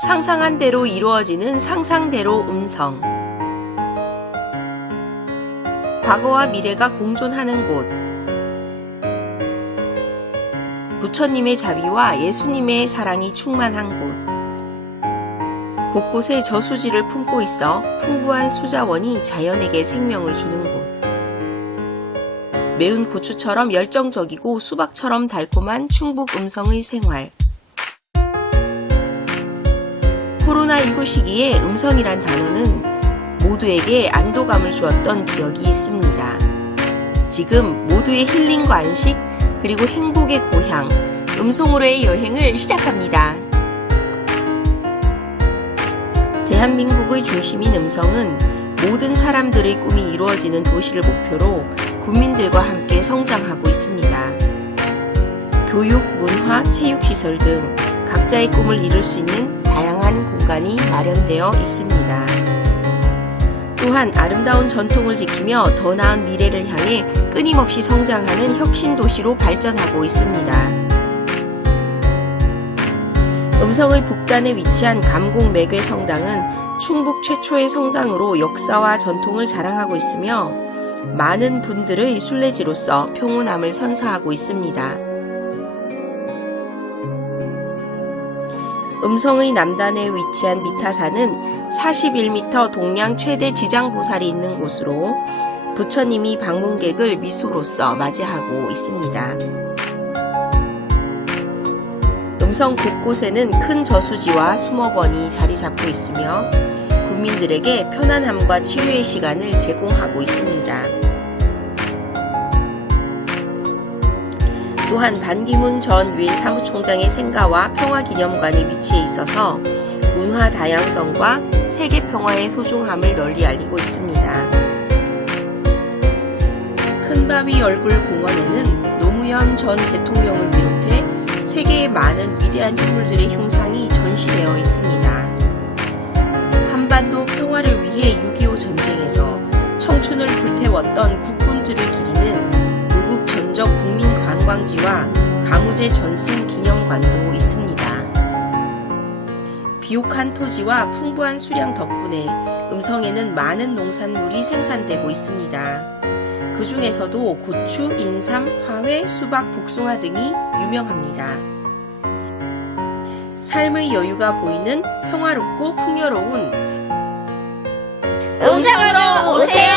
상상한 대로 이루어지는 상상대로 음성. 과거와 미래가 공존하는 곳. 부처님의 자비와 예수님의 사랑이 충만한 곳. 곳곳에 저수지를 품고 있어 풍부한 수자원이 자연에게 생명을 주는 곳. 매운 고추처럼 열정적이고 수박처럼 달콤한 충북 음성의 생활. 코로나19 시기에 음성이란 단어는 모두에게 안도감을 주었던 기억이 있습니다. 지금 모두의 힐링과 안식, 그리고 행복의 고향, 음성으로의 여행을 시작합니다. 대한민국의 중심인 음성은 모든 사람들의 꿈이 이루어지는 도시를 목표로 국민들과 함께 성장하고 있습니다. 교육, 문화, 체육시설 등 각자의 꿈을 이룰 수 있는 공간이 마련되어 있습니다. 또한 아름다운 전통을 지키며 더 나은 미래를 향해 끊임없이 성장하는 혁신 도시로 발전하고 있습니다. 음성의 북단에 위치한 감곡 매괴 성당은 충북 최초의 성당으로 역사와 전통을 자랑하고 있으며 많은 분들의 순례지로서 평온함을 선사하고 있습니다. 음성의 남단에 위치한 미타산은 41m 동양 최대 지장보살이 있는 곳으로 부처님이 방문객을 미소로써 맞이하고 있습니다. 음성 곳곳에는 큰 저수지와 수목원이 자리 잡고 있으며 국민들에게 편안함과 치유의 시간을 제공하고 있습니다. 또한 반기문 전 유엔 사무총장의 생가와 평화기념관이 위치해 있어서 문화 다양성과 세계 평화의 소중함을 널리 알리고 있습니다. 큰바위 얼굴 공원에는 노무현 전 대통령을 비롯해 세계의 많은 위대한 인물들의 흉상이 전시되어 있습니다. 한반도 평화를 위해 6.25 전쟁에서 청춘을 불태웠던 국군들을 기리는 전적 국민 관광지와 가무제 전승 기념관도 있습니다. 비옥한 토지와 풍부한 수량 덕분에 음성에는 많은 농산물이 생산되고 있습니다. 그 중에서도 고추, 인삼, 화훼, 수박, 복숭아 등이 유명합니다. 삶의 여유가 보이는 평화롭고 풍요로운 음성으로 오세요.